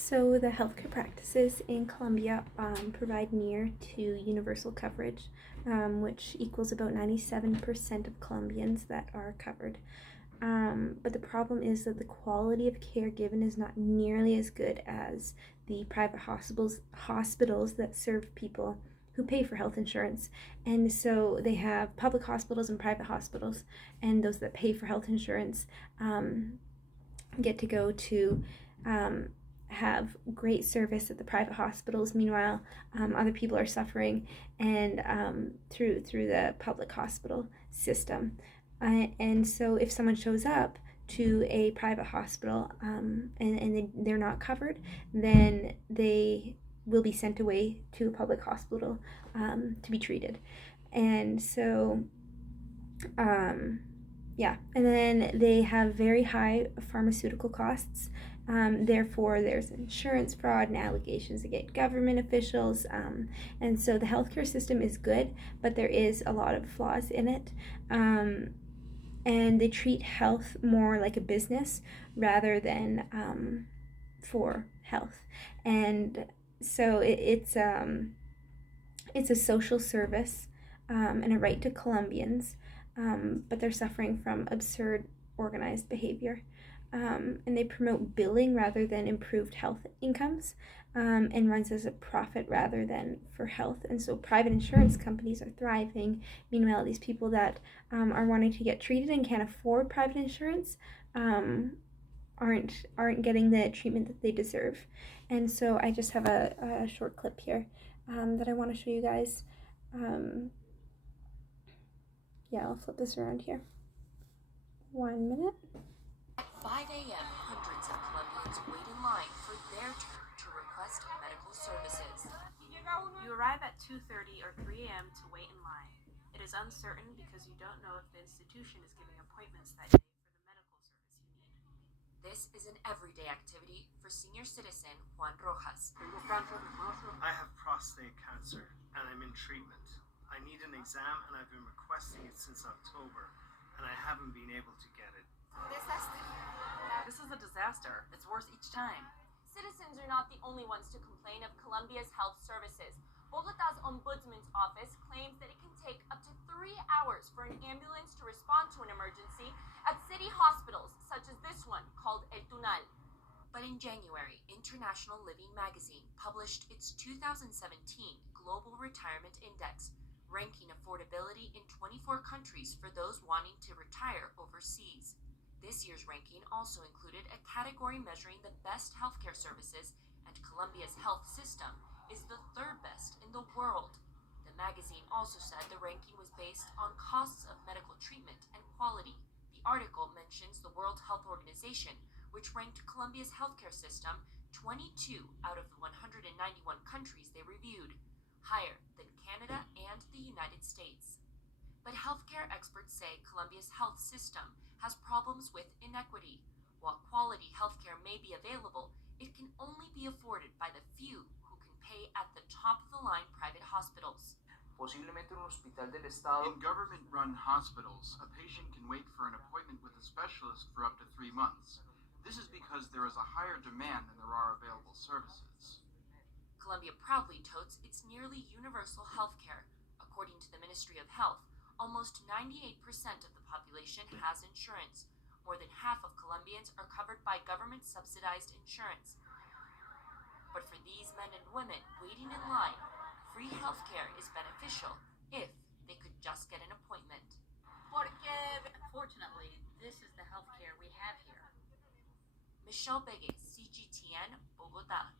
So the healthcare practices in Colombia provide near to universal coverage, which equals about 97% of Colombians that are covered. But the problem is that the quality of care given is not nearly as good as the private hospitals that serve people who pay for health insurance. And so they have public hospitals and private hospitals, and those that pay for health insurance get to go to have great service at the private hospitals. Meanwhile, other people are suffering and through the public hospital system. And so if someone shows up to a private hospital and they're not covered, then they will be sent away to a public hospital to be treated. And so yeah, and then they have very high pharmaceutical costs. Therefore, there's insurance fraud and allegations against government officials. And so the healthcare system is good, but there is a lot of flaws in it. And they treat health more like a business rather than for health. And so it's a social service and a right to Colombians, but they're suffering from absurd organized behavior. And they promote billing rather than improved health incomes, and runs as a profit rather than for health. And so private insurance companies are thriving. Meanwhile, these people that are wanting to get treated and can't afford private insurance aren't getting the treatment that they deserve. And so I just have a short clip here that I want to show you guys. Yeah, I'll flip this around here. 1 minute. At 5 a.m., hundreds of Colombians wait in line for their turn to request medical services. You arrive at 2:30 or 3 a.m. to wait in line. It is uncertain because you don't know if the institution is giving appointments that day for the medical service you need. This is an everyday activity for senior citizen Juan Rojas. I have prostate cancer and I'm in treatment. I need an exam and I've been requesting it since October and I haven't been able to get it. This is a disaster. It's worse each time. Citizens are not the only ones to complain of Colombia's health services. Bogota's ombudsman's office claims that it can take up to 3 hours for an ambulance to respond to an emergency at city hospitals, such as this one called El Tunal. But in January, International Living magazine published its 2017 Global Retirement Index, ranking affordability in 24 countries for those wanting to retire overseas. This year's ranking also included a category measuring the best healthcare services, and Colombia's health system is the third best in the world. The magazine also said the ranking was based on costs of medical treatment and quality. The article mentions the World Health Organization, which ranked Colombia's healthcare system 22 out of the 191 countries they reviewed, higher than Canada and the United States. But healthcare experts say Colombia's health system has problems with inequity. While quality healthcare may be available, it can only be afforded by the few who can pay at the top-of-the-line private hospitals. In government-run hospitals, a patient can wait for an appointment with a specialist for up to 3 months. This is because there is a higher demand than there are available services. Colombia proudly totes its nearly universal healthcare. According to the Ministry of Health, almost 98% of the population has insurance. More than half of Colombians are covered by government-subsidized insurance. But for these men and women waiting in line, free healthcare is beneficial if they could just get an appointment. Unfortunately, this is the healthcare we have here. Michelle Begue, CGTN, Bogota.